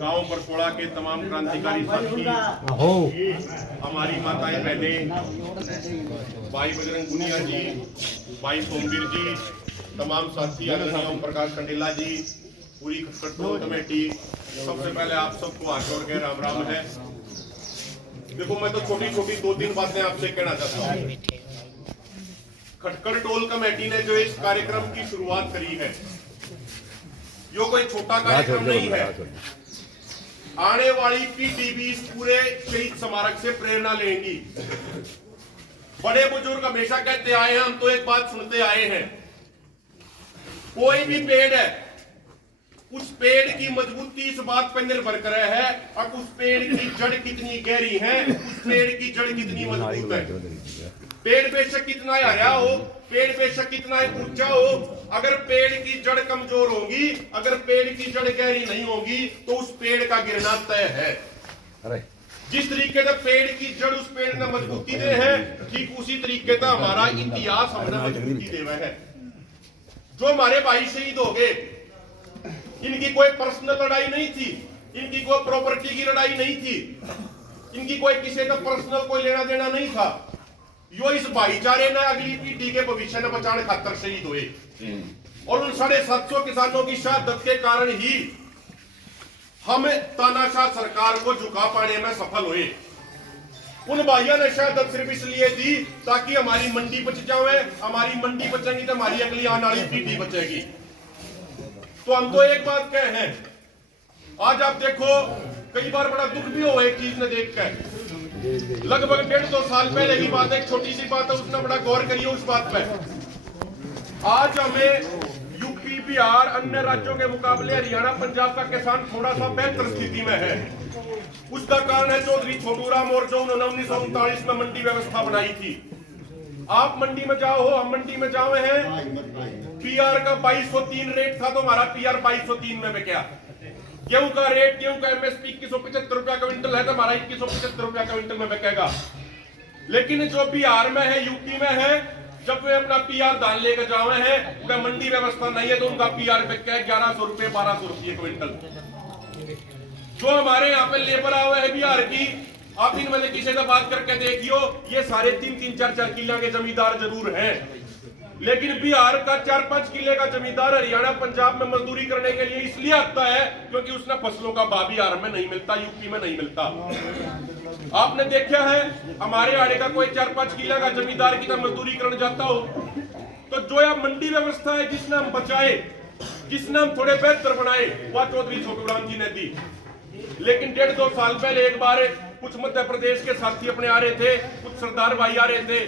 गांव बरसोड़ा के तमाम क्रांतिकारी साथी, हमारी माताएं बहनें, भाई बजरंग पुनिया जी, भाई सोमवीर जी, तमाम साथी, आदरणीय ओम प्रकाश कंडेला जी, पूरी खटखट टोल कमेटी, सबसे पहले आप सबको हाथ जोड़ के राम राम है। देखो, मैं तो छोटी छोटी 2-3 बातें आपसे कहना चाहता हूँ। खटखट टोल कमेटी ने जो इस कार्यक्रम की शुरुआत करी है, यो कोई छोटा कार्यक्रम नहीं है। आने वाली पीढ़ी भी इस पूरे शहीद स्मारक से प्रेरणा लेंगी। बड़े बुजुर्ग हमेशा कहते आए हैं, हम तो एक बात सुनते आए हैं, कोई भी पेड़ है, उस पेड़ की मजबूती इस बात पर निर्भर करे है अब उस पेड़ की जड़ कितनी गहरी है, उस पेड़ की जड़ कितनी मजबूत है। पेड़ बेशक कितना हरा हो, पेड़ बेशक कितना ऊंचा हो, अगर पेड़ की जड़ कमजोर होगी, अगर पेड़ की जड़ गहरी नहीं होगी, तो उस पेड़ का गिरना तय है। जिस तरीके से पेड़ की जड़ उस पेड़ ने मजबूती दे है, ठीक उसी तरीके से हमारा इतिहास हमने मजबूती देवा है। जो हमारे भाई शहीद हो गए, इनकी कोई पर्सनल लड़ाई नहीं थी, इनकी कोई प्रॉपर्टी की लड़ाई नहीं थी, इनकी कोई किसी का पर्सनल कोई लेना देना नहीं था। यो इस भाईचारे ने अगली पीढ़ी के भविष्य में बचाने खातर शहीद हुए, और उन 750 किसानों की शहादत के कारण ही हम तानाशाह सरकार को झुका पाने में सफल हुए। उन भाइयों ने शहादत सिर्फ इसलिए दी ताकि हमारी मंडी बच जाए, हमारी मंडी बचेगी तो हमारी अगली आने वाली पीढ़ी बचेगी। तो हम तो एक बात कहे हैं, आज आप देखो, कई बार बड़ा दुख भी हो एक चीज ने देखकर, लगभग 1.5-2 साल पहले की बात है, एक छोटी सी बात है, उसने बड़ा गौर करिए उस बात पे। आज हमें यूपी, बिहार, अन्य राज्यों के मुकाबले हरियाणा, पंजाब का किसान थोड़ा सा बेहतर स्थिति में है। उसका कारण है चौधरी छोटूराम और जो उन्होंने 1939 में मंडी व्यवस्था बनाई थी। आप मंडी में जाओ हो, हम मंडी में जाए हैं, पीआर का 2203 रेट था, तो हमारा पीआर 2203 में बिका। गेहूं का रेट, गेहूं का एमएसपी 2175 रुपया क्विंटल है, तो हमारा 2175 रुपया क्विंटल में बिकेगा। लेकिन जो बिहार में है, यूपी में है, जब वे अपना पीआर धान लेकर जावे हैं, उनका मंडी व्यवस्था नहीं है, तो उनका पीआर बिका है 1100 रुपये, 1200 रुपये क्विंटल। जो हमारे यहाँ पे लेबर आवे है बिहार की, आप इनमें से किसी से बात करके देखियो, ये सारे 3-3, 4-4 किला के जमींदार जरूर हैं, लेकिन बिहार का 4-5 किले का जमींदार हरियाणा, पंजाब में मजदूरी करने के लिए इसलिए आता है क्योंकि उसने फसलों का भाव बिहार में नहीं मिलता, यूपी में नहीं मिलता। आपने देखा है, हमारे आड़े का कोई 4-5 किला का जमींदार की तरह मजदूरी करने जाता हो, तो जो यह मंडी व्यवस्था है, जिसने हम बचाए, जिसने हम थोड़े बेहतर बनाए, वह चौधरी छोटूराम जी ने दी। लेकिन 1.5-2 साल पहले एक बार कुछ मध्य प्रदेश के साथी अपने आ रहे थे, कुछ सरदार भाई आ रहे थे,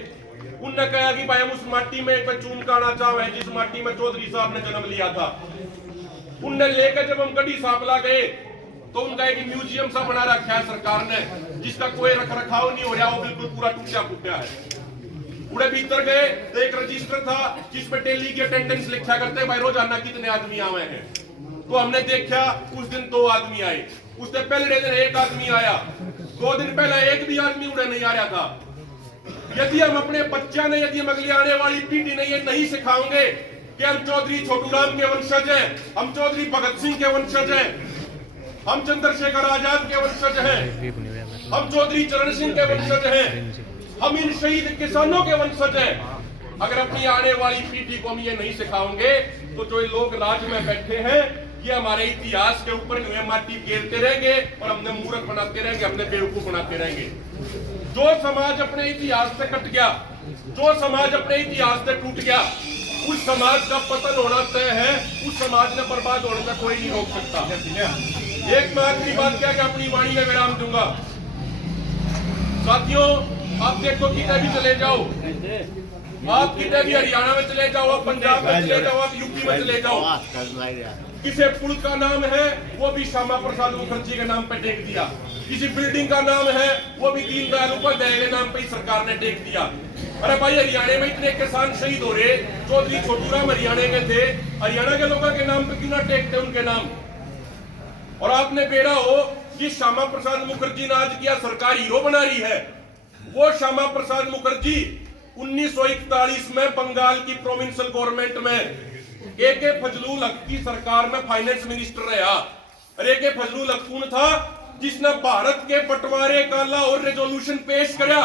उनने कहा कि भाई हम उस माटी में एक चून का आना चाहे जिस माटी में चौधरी साहब ने जन्म लिया था। उनने लेकर जब हम गढ़ी सांपला गए, तो उनका एक म्यूजियम सा बना रखा है सरकार ने, जिसका कोई रख रखाव नहीं हो रहा, वो बिल्कुल पूरा टूटा फूटा है। उड़े भीतर गए तो एक रजिस्टर था जिसमें डेली की अटेंडेंस लिखा करते, भाई रोजाना कितने आदमी आए हैं। तो हमने देखा उस दिन 2 आदमी आए, उससे पहले दिन 1 आदमी आया, 2 दिन पहले एक भी आदमी उड़े नहीं आ रहा था। यदि हम अपने बच्चा ने, यदि हम अगली आने वाली पीढ़ी ने ये नहीं सिखाएंगे कि हम चौधरी छोटूराम के वंशज हैं, हम चौधरी भगत सिंह के वंशज हैं, हम चंद्रशेखर आजाद के वंशज हैं, हम चौधरी चरण सिंह के वंशज हैं, हम इन शहीद किसानों के वंशज हैं, अगर अपनी आने वाली पीढ़ी को हम ये नहीं सिखाएंगे, तो जो लोग राज में बैठे हैं, ये हमारे इतिहास के ऊपर माटी फेरते रहेंगे और हमने मूर्ख बनाते रहेंगे, हमने बेवकूफ बनाते रहेंगे। जो समाज अपने इतिहास से कट गया, जो समाज अपने इतिहास से टूट गया, उस समाज का पतन होना तय है, उस समाज ने बर्बाद होने का कोई नहीं रोक सकता। एक मैं आखिरी बात क्या कि अपनी वाणी में विराम दूंगा। साथियों, आप देखो कितने भी चले जाओ, आप कितने भी हरियाणा में चले जाओ, आप पंजाब में चले जाओ, आप यूपी में चले जाओ, किसी पुल का नाम है वो भी श्यामा प्रसाद मुखर्जी के नाम पे टेक दिया, किसी बिल्डिंग का नाम है वो भी दीनदयाल उपाध्याय के नाम पे ही सरकार ने टेक दिया। अरे भाई, हरियाणा में इतने किसान शहीद हो रहे, चौधरी छोटूराम हरियाणा के थे, हरियाणा के लोगों के नाम पे क्यों ना टेकते उनके नाम। और आपने बेड़ा हो, जिस श्यामा प्रसाद मुखर्जी ने आज किया सरकार हीरो बना रही है, वो श्यामा प्रसाद मुखर्जी 1941 में बंगाल की प्रोविंशियल गवर्नमेंट में ए.के. फजलुल हक की सरकार में फाइनेंस मिनिस्टर रहा। और ए.के. फजलुल हक कौन था जिसने भारत के बंटवारे का लाहौर रेजोल्यूशन पेश किया,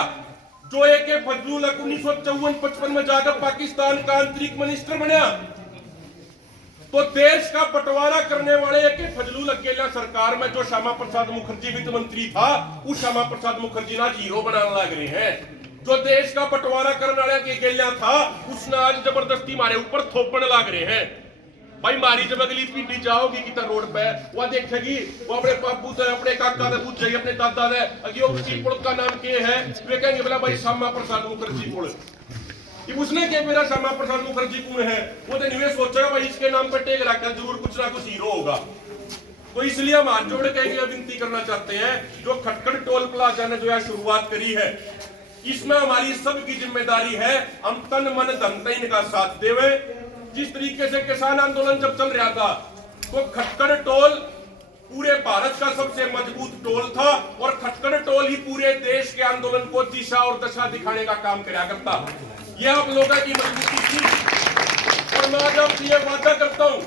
जो ए.के. फजलुल हक 1954-55 में जाकर पाकिस्तान का आंतरिक मिनिस्टर बना। तो देश का बंटवारा करने वाले ए.के. फजलुल हक के सरकार में जो श्यामा प्रसाद मुखर्जी वित्त मंत्री था, उस श्यामा प्रसाद मुखर्जी ना हीरो बनाने लग रहे हैं। जो देश का बंटवारा करने वाले के गेल्या था, उसने आज जबरदस्ती मारे ऊपर थोपने लग रहे हैं। भाई मारी जब अगली पीढ़ी जाओगी कि रोड पे वो देखेगी, वो अपने बापू से अपने काका से पूछेगी, अपने दादा से अगे उसकी पुल का नाम क्या है, वे कहेंगे बोला भाई श्यामा प्रसाद मुखर्जी पुल। उसने क्या मेरा श्यामा प्रसाद मुखर्जी कौन है, वो तो निवेश सोचेगा भाई इसके नाम पर टेक रखकर जरूर कुछ ना कुछ हीरो होगा। तो इसलिए हम हाथ जोड़ के विनती करना चाहते हैं, जो खटखड़ टोल प्लाजा ने जो है शुरुआत करी है, इसमें हमारी सबकी जिम्मेदारी है, हम तन मन धन से इनका साथ देवे। जिस तरीके से किसान आंदोलन जब चल रहा था, तो खटखड़ टोल पूरे भारत का सबसे मजबूत टोल था, और खटखड़ टोल ही पूरे देश के आंदोलन को दिशा और दशा दिखाने का काम किया करता। यह आप लोगों की मजबूती थी। और मैं आज आपसे यह वादा करता हूं,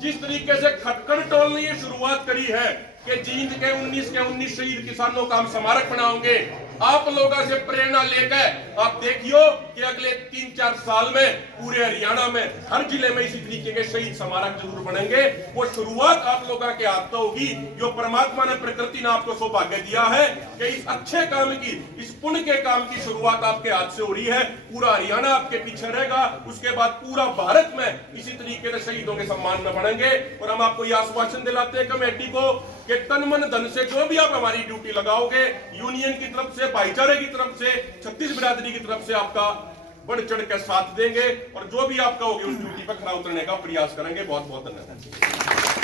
जिस तरीके से खटखड़ टोल ने यह शुरुआत करी है कि जींद के 19 शहीद किसानों का हम स्मारक बनाओगे, आप लोगों से प्रेरणा लेकर आप देखियो कि अगले 3-4 साल में पूरे हरियाणा में हर जिले में इसी तरीके के शहीद स्मारक जरूर बनेंगे। वो शुरुआत आप लोगों के हाथ से होगी, जो परमात्मा ने प्रकृति ने आपको सौभाग्य दिया है कि इस अच्छे काम की, इस पुण्य के काम की शुरुआत आपके हाथ से हो रही है। पूरा हरियाणा आपके पीछे रहेगा, उसके बाद पूरा भारत में इसी तरीके से शहीदों के सम्मान में बढ़ेंगे। और हम आपको यह आश्वासन दिलाते हैं कमेटी को कि तन मन धन से जो भी आप हमारी ड्यूटी लगाओगे, यूनियन की तरफ से, भाईचारे की तरफ से, छत्तीस बिरादरी की तरफ से आपका बढ़ चढ़ के साथ देंगे, और जो भी आपका होगी उस ड्यूटी पर खरा उतरने का प्रयास करेंगे। बहुत बहुत धन्यवाद।